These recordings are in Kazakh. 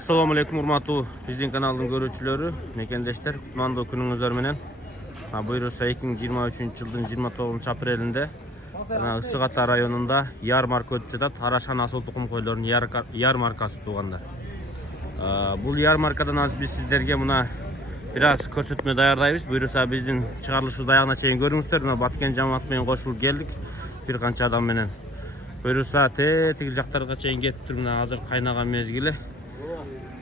Assalamu alaikum urmаттуу биздин каналдын көрүүчүлөрү, мекендештер, кутмандуу күнүңүздөр менен. Буйруса 2023-жылдын 29 апрелинде Ысык Ата районунда ярмарка өтүп жатат. Арашан асыл тукум койлорунун ярмаркасы туугандар. Бул ярмаркадан азыр биз сиздерге мына бир аз көрсөтмө даярдайбыз. Буйруса биздин чыгарылышы аягына чейин көрүңүздөр. Мына Баткен жамаат менен кошулуп келдик. Бир канча адам менен. Буйруса тигил жактарга чейин кетиптир. Мына азыр кайнаган мезгили.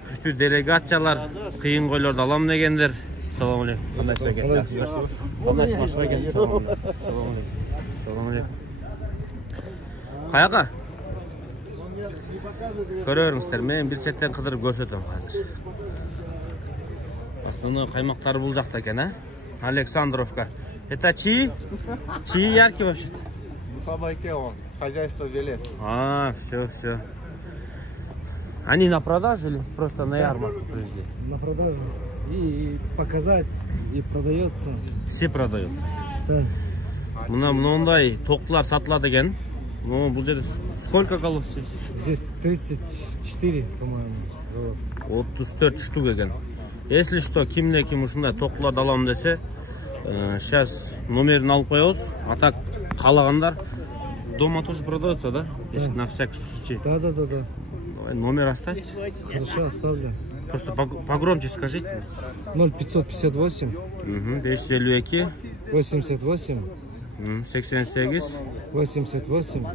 Күчтүү делегациялар кыйын койлорду алам дегендер. Assalamu alaikum. Кандайсыз экен? Жакшысызбы? Кандайсыз экен? Assalamu alaikum. Каяка? Көрөрүңүздөр, мен бир сеттен кыдырып көрсөтөм азыр. Основной каймактары бул жакта экен, а? Александровка. Это чьи? Чьи ярки вообще? Мусабайке он, хозяйство Велес. Все. Они на продажу или просто на ярмарку привезли? На продажу. И показать, и продается. Все продают? Да. Мындай токтулар сатылат экен. Ну, бул жерде сколько голов здесь? Здесь 34, по-моему, голов. 34 штук экен. Если что, ким ушундай токтуларды алам десе, сейчас номерин алып коебуз. А так каалагандар дома тоже продается, да? Если на всякий случай. Да. Давай номер оставьте. Хорошо, оставлю. Просто погромче скажите. 0558 552 88 88 88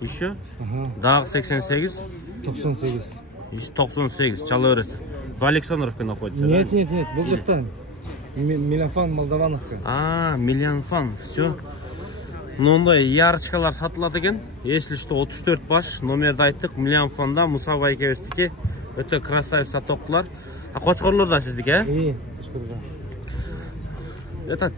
еще? Ага. Дагы 88 98. 98 чала бересиздер. В Александровке находится? Нет, да? нет, бул жактан. Милянфан, Молдавановка. Милянфан, все. Мындай ярочкалар сатылат экен. Если что, 34 баш, номерди айттык. Милянфанда Муса байкебиздики. Өтө красавица токтулар. Кочкорлор да сиздики, э? Кочкорлор. Это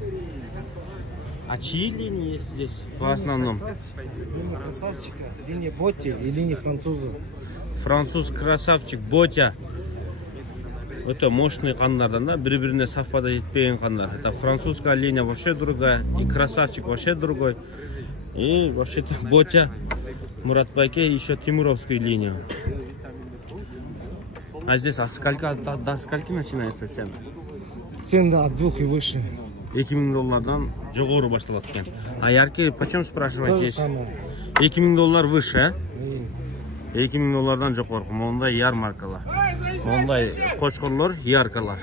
чьи линии есть здесь в основном? Линия красавчика, линия Боти и линия француза. Француз красавчик Ботя. Это мощный кандардан, да? Бири-бирине совпадать этпеген кандар. Это французская линия вообще другая. И красавчик вообще другой. И вообще-то Ботя Муратбайке еще Тимуровскую линию. А здесь до скольки начинается цена? Цена от 2 и выше. $2000 жогору башталат экен. А яркие почем спрашиваете? То же самое. $2000 выше, а? $2000 жогору. Мондай ярмаркалар. Мондай кочкорлор, яркалар.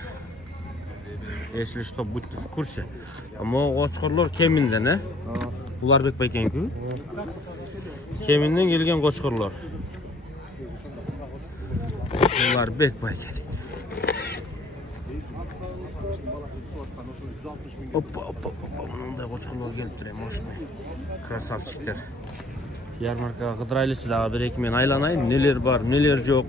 Если что, будьте в курсе. Мо кочкорлор Кеминден, э? Уларбек байкенки. Кеминден келген кочкорлор. Уларбек байкенки. Опа. Мындай кочкорлор келиптир, мощный. Красавчиктер. Ярмаркага кыдырайлычы дагы бир-эки мен айланайын. Нелер бар, нелер жок.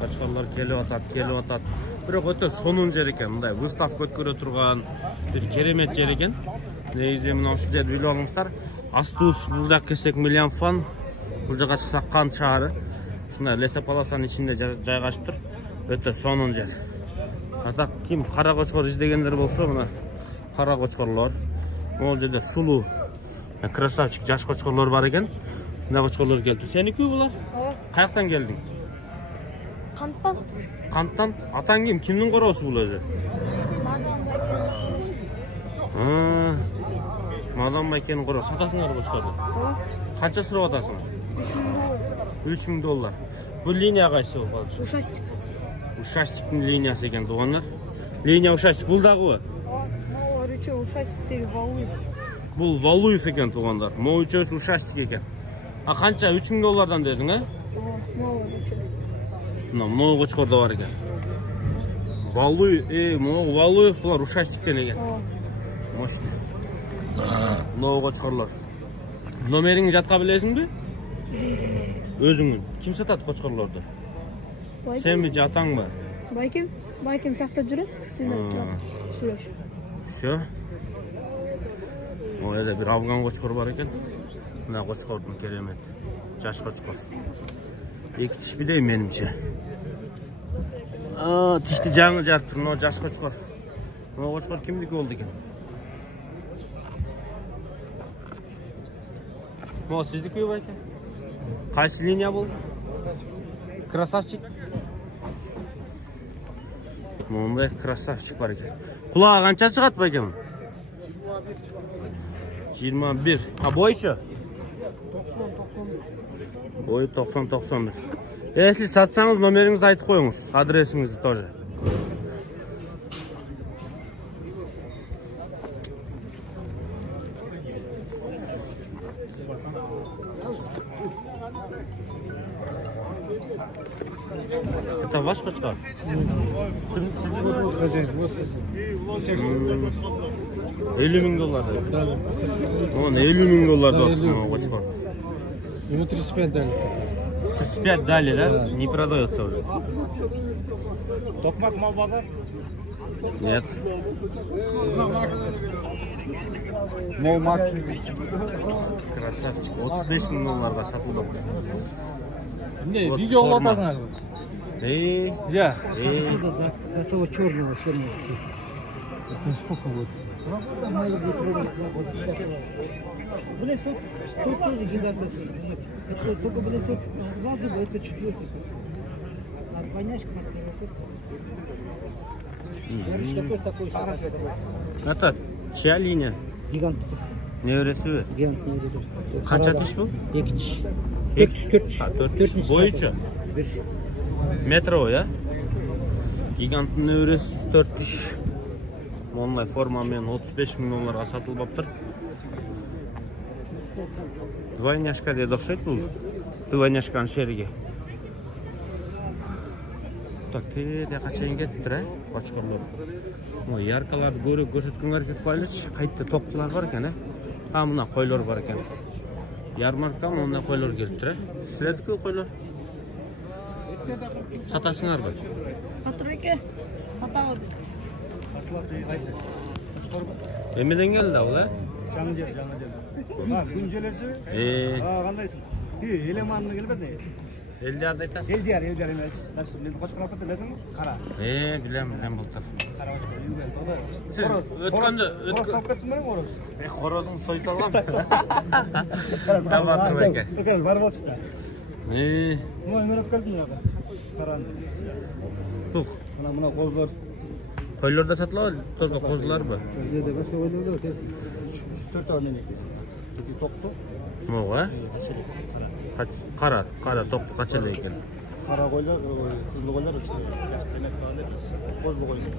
Качкарлар келип атат. Бирок өтө сонун жер экен. Мындай выставка өткөрө турган бир керемет жер экен. Негизи мына ушул жерди билип алыңыздар. Астуз бул жак кесек Милянфан. Бул жака чыксак Кант шаары. Ушундай лесополосанын ичинде жайгашыптыр. Өтө сонун жер. Атак ким кара кочкор издегендер болсо, мына кара кочкорлор. Ол жерде сулуу, красавчик жаш кочкорлор бар экен. Мына кочкорлор келди. Сеники булар? Каяктан келдиң? Канттан. Канттан? Атаң ким? Кимдин короосу бул өзү? Мадан байкенин короосу. Сатасыңар кочкорду? Канча сурап атасың? $3000. Бул линия кайсы болот? Ушастик. Ушастиктин линиясы экен туугандар. Линия ушастик бул дагыбы? Мал үчөө ушастиктер Валуев. Бул Валуев экен туугандар. Могу үчөөсү ушастик экен. А канча? $3000 дедиң, э? Мал үчөө. Мына могу кочкордо бар экен. Валуев, могу Валуев булар ушастиктен экен. Мошти. Могу кочкорлор. Номериңди жатка билесиңби? Өзүңүн. Ким сатат кочкорлорду? Сенби же атаңбы? Байкем тактап жүрөт. Сүрөш. Всё. О жерде бир афган кочкор бар экен. Мына кочкордун керемети. Жаш кочкор. Эки тиш бидей менимче. Тишти жаңы жарыптыр, мына жаш кочкор. Мына кочкор кимдики болду экен? Мына сиздики байке? Кайсы линия бул? Красавчик. Мындай красавчик бар экен. Кулагы канча чыгат байкем? 21. А бойчу? 90-91. Бою 90-91. Если сатсаңыз номериңизди айтып коюңуз, адресиңизди тоже. Это ваш кочкар? $50,000. Он $50,000 кочкар. Ему 35 дали. 35 дали, да? Не продается уже. Токмак мал базар? Нет. Мол Макс. Красавчик. $35,000 сатылды. Не, видео лотасың. Я. Этого черного цвета. Это сколько вот? Блин, тут тоже гигантский. Это только, блин, тут глазу, это четвертый. От понячка на первый. Тоже такой хороший. Это чья линия? Гигант. Не өресі? Гигант не өресі. Қанша түш бұл? 2 түш. 4 түш. 4 түш. Бойынша? Метро, я? Гиганттың өресі 4 түш. Онлай формамен $35,000 сатылып аптыр. Двойняшка деді ұқсайды бұл. Двойняшканың шеріге. Так, де қачайын кеттір, қачқырлар. Яркаларды көрсеткің әркет байлыш, қайтты тоқтылар бар екен, а мұна қойлар бар екен. Ярмарка мұнда қойлар келттір, сіледікі қойлар? Сатасыңар ба? Сатырбеке, сатамады. Емеден келді ол, ә? Жаңы жер. Күн желесі? Қандайсың? Елеманның келбеді? Елдерді айтасың? Елдер емес. Мен қошқыр апыты білесің? Қара. Білем бұлтыр. Қара қошқыр. Сіз өткенді... Қорос тап кеттің бе қорос? Қорозың сой салам. Табатыр бәке. Өкел, бар болшы да. Мен өп келдім яғы. Қараны. Тұқ. Мұна қозлар. Қойлар да сатылар, торға қозылар ба? Жерде басқа қойлар да. 3-4 тағын ене. Кеті тоқты. Моға? Қара тоқты қачалы екен. Қара қойлар, қызлы қойлар қозлы қойлар.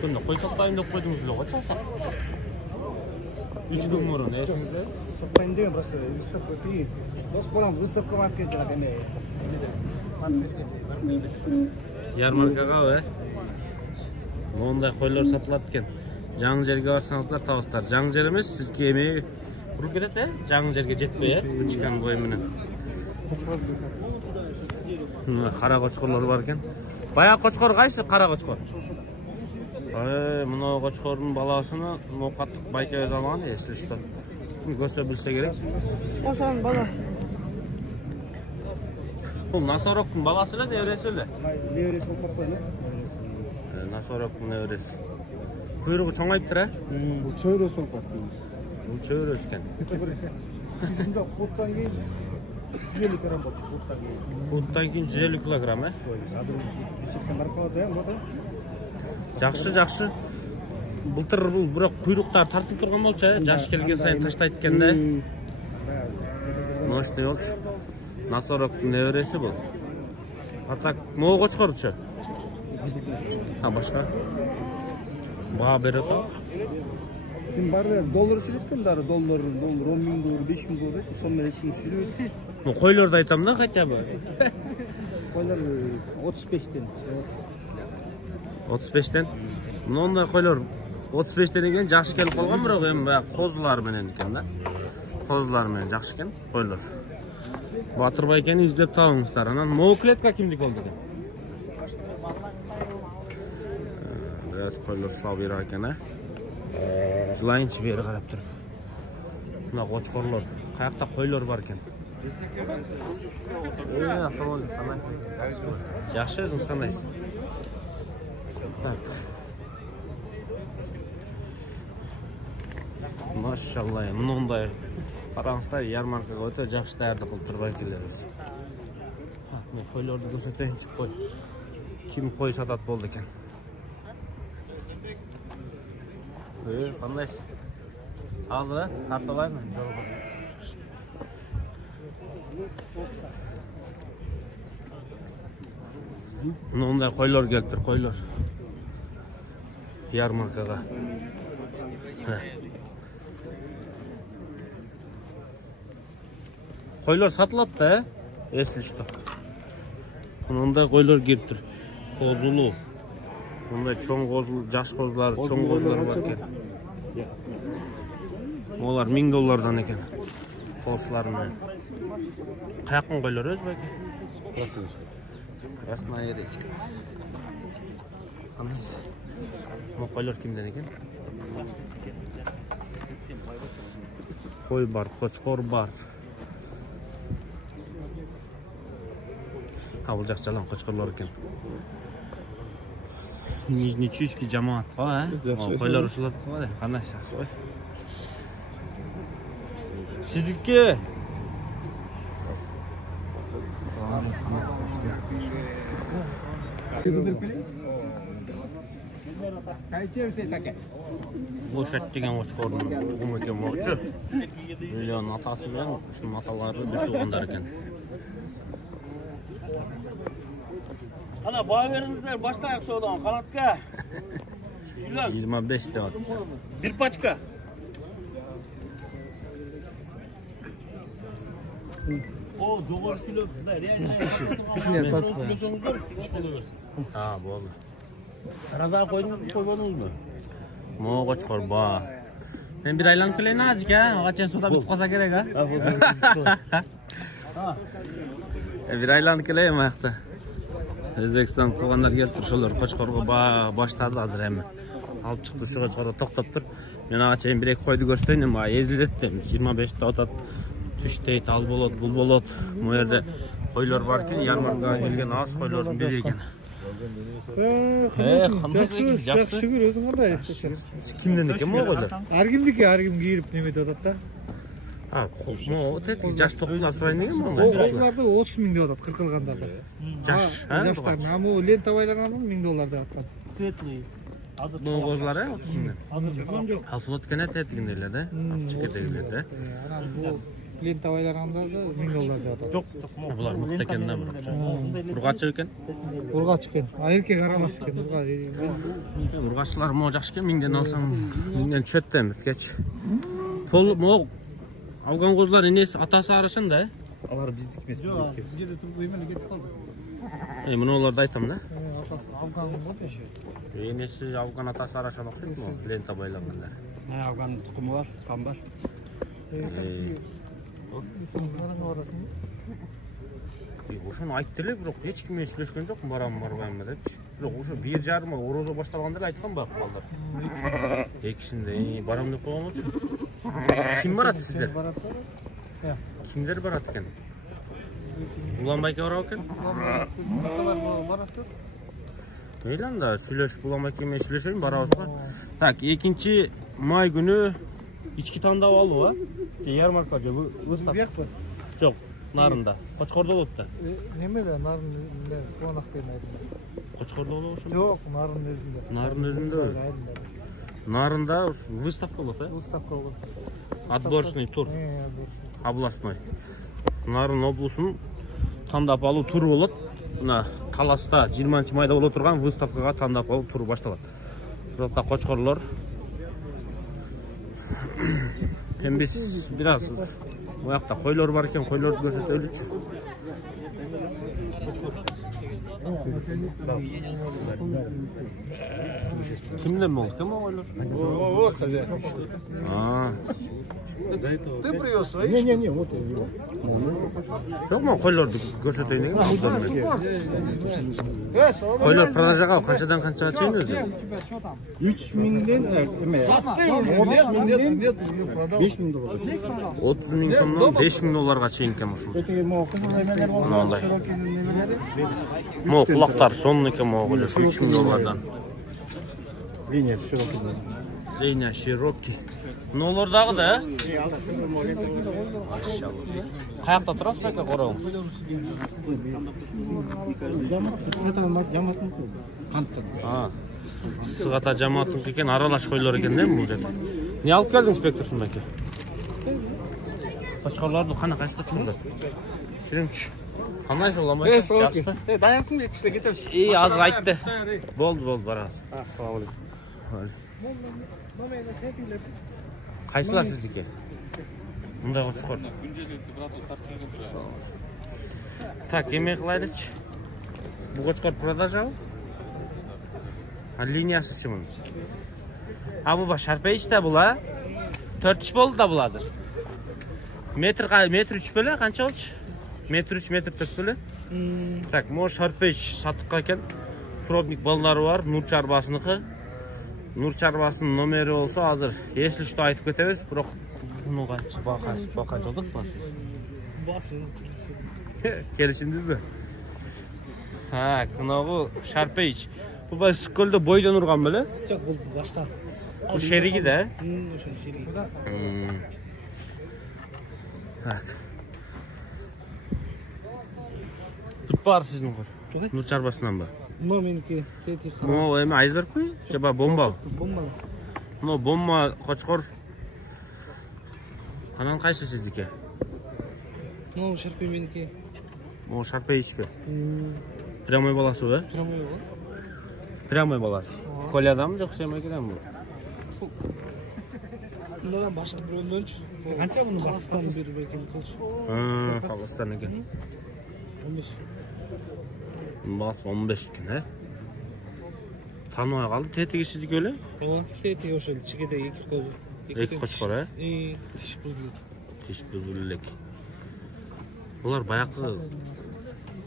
Күнді қой сатпайын деп қойдыңыз лоға чалсақ? 3 күн мұрын, әсіңізді? Сатпайын деген, просто выставка тейін. Дос болам, выставка бар кезді әкеме. Ярмаркаға, ондай қойлар сатылады екен. Жаңы жерге барсаңыздар табыстар. Жаңы жер емес, сіз кемей ұрып кетеді, жаңы жерге жетпей, үчкен бойыменен. Қара қочқорлар бар екен. Бая қочқор қайсы қара қочқор? Мұна қочқордың баласыны ноқаттық байка өз алған, еслі что. Көрсе білсе керек. Ошаның баласы. Бұл Насороктың баласы өлі, невресі өлі? Невресі болып қойды. Насороктың невресі. Kuyruğu çoğayıptır ha? Bu çöre sohbat deymiz. Bu çöre ösken. Sizinde kurttan keyin 150 gram boş kurttan keyin. Kurttan keyin 150 kilogram ha? Hazır 180 gram kaldı ya burada. Жақсы. Былтыр бұл бірақ құйрықтар тартып тұрған болчу, жаш келген сайын таштайт экен да. Мощный болчу. Насороктун небереси бул. А так, могу кочкорчу. А башка? Баа берет о. Ким бар доллар сүрөткөн дары, доллар 10 миң доллар, 5 миң доллар, сон менен эч ким сүрөбөйт. Ну койлорду айтам да хотя бы. Койлар 35тен. 35тен. Мындай койлор 35тен экен жакшы келип калган, бирок эми баягы козулар менен экен да. Козулар менен жакшы экен койлор. Батыр байкени издеп табыңыздар. Анан могу клетка кимдик болду экен? Biraz koyulur sılav bir eкен, ha? Жылайынчы бері қарап тұрып. Мына қочқорлар. Қаяқта қойлар бар екен. Ассалаумағалейкум, қандайсың? Жақсы өзіңіз қандайсың? Так. Машалла, мынандай қараңыздар, ярмаркаға өте жақсы дәрді қылып тұрбай келеріз. Мен қойларды көрсетейінші қой. Ким қой сатат болды екен? Қандайсың? Азыр, тартылай ма? Мындай қойлар келіп тұр, қойлар. Ярмаркаға. Қойлар сатылады да, если что. Мындай қойлар келіп тұр. Қозулу. Мындай чоң қозулу, жаш қозулар, чоң қозулар бар екен. Олар $1000 екен. Қосыларымен. Қаяқын қойлар өз бәке? Красная речка. Қандайсыз? Бұл қойлар кімден екен? Қой бар, қочқор бар. Бұл жақшалан қочқорлар екен. Нижнечуйский жамаат ба, қойлар ұшылады қой, қандай жақсы ойсы. Сіздікке? Ошат деген қочқордың ұғым екен моқчы. Миллион атасы бен, ұшын аталары бір туғандар екен. Ana bağ verinizler başlayık soğudan kanatka. 25 de var. Bir paçka. O doğru kilo da Ha bu oldu. Raza koydunuz mu? Mo koçkor ba. Ben bir aylanıp geleyim azıcık ya. O kaçan suda bitip kalsa gerek ha. Bir aylanıp geleyim ayakta. Özbekistan tuğanlar gelip turşular koçkorga başladı hazır hemen. Alıp çıktı şu koçkorda toktop tur. Men ağaçayın bir ek koydu görseyin ama ezildim. 25'te otat. Düşteyt al bolot, bul bolot. Bu yerde koylar varken yarmarkaga gelgen az koylardan biri eken. Жақсы шүгір өзің қандай? Kimden eкен bu koylar? Әркімдікі әркім киіріп неме деп атат да. Ha, жаш тоқтуға сұрайын деген Ол бұл? қозыларды 30 мың деп атат, қырқылғандарды. Жаштарын, а бұл лента байланғанын $1000 деп атқан. Светлый. Бұл қозылар 30 мыңнан. Тұрған жоқ. Ал солоткен әтетігіндейлер де? Чекетегілер де? Анан бұл лента байланғанда да $1000 деп атат. Жоқ. Бұлар мықты екен да бұрақшы. Ұрғачы екен? Ұрғач екен. Еркек аралас екен. Ұрғашылар мұғы жақшы екен, 1000-ден алсам 1000-ден чөттен біткеч. Мұғы Afgan qozlar enesi atası arışın da. Алар биздик эмес. Жоқ, жерде тұрды емен кетіп қалды. Мұны оларды айтам да. Атасы Афган болды еше. Enesi Afgan atası araşan okşaydı mı? Lenta baylanganlar. Афган тұқымы бар, қан бар. Ошону айтты эле, бирок эч ким менен сүйлөшкөн жок, барбайм деп. Бирок ошо 1,5 орозо башталганда айткан ба балдар. Экисинде барам деп койгон болчу. Ким барат сиздер? Кимдер барат экен? Уланбайке барат экен? Аталар барат деп. Meyli anda süйлöшүп буламай кеме süйлөшөйүн барабыз ба. Так, 2 май күнү ички тандап алуу, же ярмарка же выставка? Бияқпы? Жок, нарында. Кочкордо болот да. Немеде нарын конак демейді. Кочкордо болот ошо. Жоқ, нарын өзінде. Нарын өзүндө. Нарында выставка болот, Выставка болот. Отборочный тур. Отборочный. Областной. Нарын облусун тандап алуу туру болот. Мына Таласта 20 майда боло турган выставкага тандап алуу туру башталат. Бирок кочкорлор Hem biz biraz bu yakta koylar varken koyları gösterebiliriz. Kimden mi oldu? Kim o koylar? Вот, хозяин. Ты привез свои? Не, вот он его. Çok mu koyları göstereyim? Koylar продажаға қаншадан қаншаға чейін өзі? 3000'den emeğe. Нет, продал. 5000 dolar. 30 min сомнан 5000 долларға чейін екен ошол. Öteki mo kızıl emeler olsa Мынандай. Şirokki'nin emeleri. Мо құлақтар сонун екен мо koylar 3000 доллардан. Liniyası Şirokki'den. Линия Широкки. Мыналардағы да? Қаяқта тұрасыз қайқа қорауыңыз? Жаматын қанттан. Сығата жамааттың екен, аралаш қойлар екен де бұл жерде. Не алып келдің инспекторсың бәке? Қошқарларды қана қайсы қошқарлар? Жүрімші. Қандай соламайды? Жақсы па? Даяқсың бе, кішті кетеміз. Азыр айтты. Болды, барасыз. Ассалаумағалейкум. Қайсылар сіздікі? Мұндай қошқар. Так, емей қылайдычы. Бұл қошқар продажа? Линиясы ше мұның? Бұл ба шарпайыш та бұл, а? 4 болды да бұл азыр. Метр 3 бөлі, қанша олды? Метр 3, метр 4 бөлі? Так, мұны шарпайыш сатыққа екен. Пробник баллары бар, Нұр Чарбасынықы. Нұр Чарбасының номері олса азыр если что айтып кетеміз, бірақ бұны бақа жылдық ба? Келішімдіз бі? Күнағы шарпайыш. Бұл бай сүккөлді бойдан ұрған білі? Жоқ, бұл башқа. Бұл шерігі да? Ошон шерігі. Бұт бар сіздің қор? Нұр Чарбасынан ба? Мына менікі. Мұны әме айызберг қой? Жаба бомба? Бомба. Мұны бомба қочқор. Қанан қайсы сіздіке? Мына шарпай менікі. Мұны шарпайыш бе? Прямой баласы бе? Прямой ба? Прямой баласы. Колядан жоқ семей кеден бұл? Мынадан башқа бір өндөнші. Қанша бұны Қаластан бері бәкен қылшы? Қаластан екен. 15. Басы 15 екен, Тануай қалды, тетігі сіздік өлі? Тетігі ошыл, чекеде 2 қозы. 2 қошқар, Тиш бұзылық. Тиш бұзылық. Олар баяқы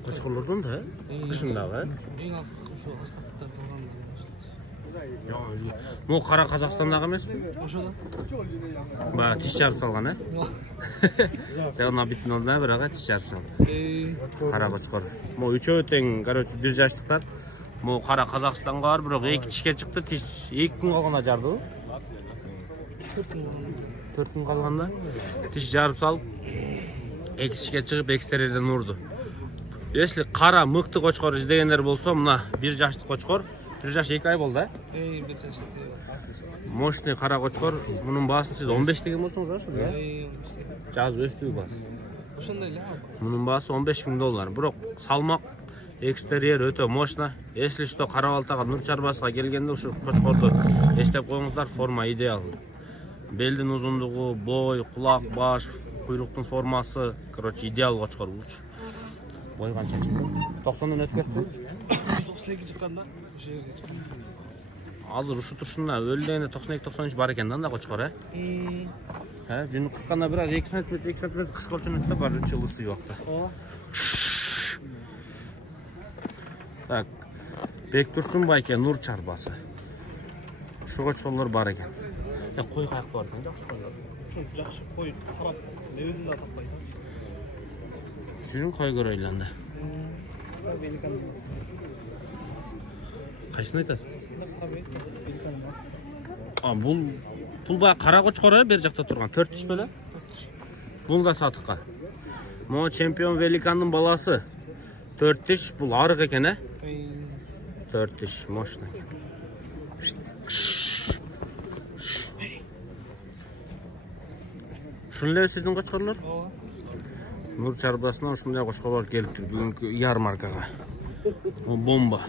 қошқарлардан да, қышындағы, Ең алты ошол астақтар қалған. Мұ қара Қазақстандағы емес пе? Ошол Ба, тиш жарып салған, Жаңа биттін олда біраға тиш жарып салған. Қара қошқар. Мұ үшеу тең, бір жаштықтар. Мұ қара Қазақстанға бар, бірақ 2 тишке шықты, тиш 2 күн қалғанда жарды. 4 күн қалғанда тиш жарып салып, 2 тишке шығып, экстерьерден ұрды. Если қара мықты қошқар іздегендер болса, мұна 1 жашты қошқар, 1 жаш 2 ай болды, 1 жаш. Мощный қара қошқар, мұның басын сіз 15 деген болсыңыз, Жаз өстігі басы. Мұның басы $15,000. Бірақ салмақ, экстерьер өте мощно. Если что, Қарабалтаға Нұр Чарбасыға келгенде, ұшы қошқарды ештеп қойыңыздар, форма идеал. Белдің ұзындығы, бой, құлақ, баш, құйрықтың формасы, идеал қошқар бұлшы. Бой қанша шықты? 90-дан өткетті? 92 шыққанда, Азыр ұшы тұршында өлдегенде 92-93 бар екен да қошқар, Жүні қыққанда бірақ 2 см қысқал жүнетті бар үтші ұлысы жоқты. Так, Бектұрсын байке Нұр Чарбасы. Шу қошқарлар бар екен. Қой қаяқ бар екен, жақсы қойлар. Жақсы қой, қарап, лебедін да таппайды. Жүрін қой көрейлінді. Кайсыны айтасың? Бұл бай қара қошқор бер жақта тұрған. 4 тиш беле? Бұл да сатыққа. Мо чемпион великанның баласы. 4 тиш, бұл арық екен, 4 тиш, мощный екен. Шунлай сіздің қошқорлар? Нұр чарбасынан шундай қошқорлар келіп тұр. Бүгінгі ярмаркаға. Бомба.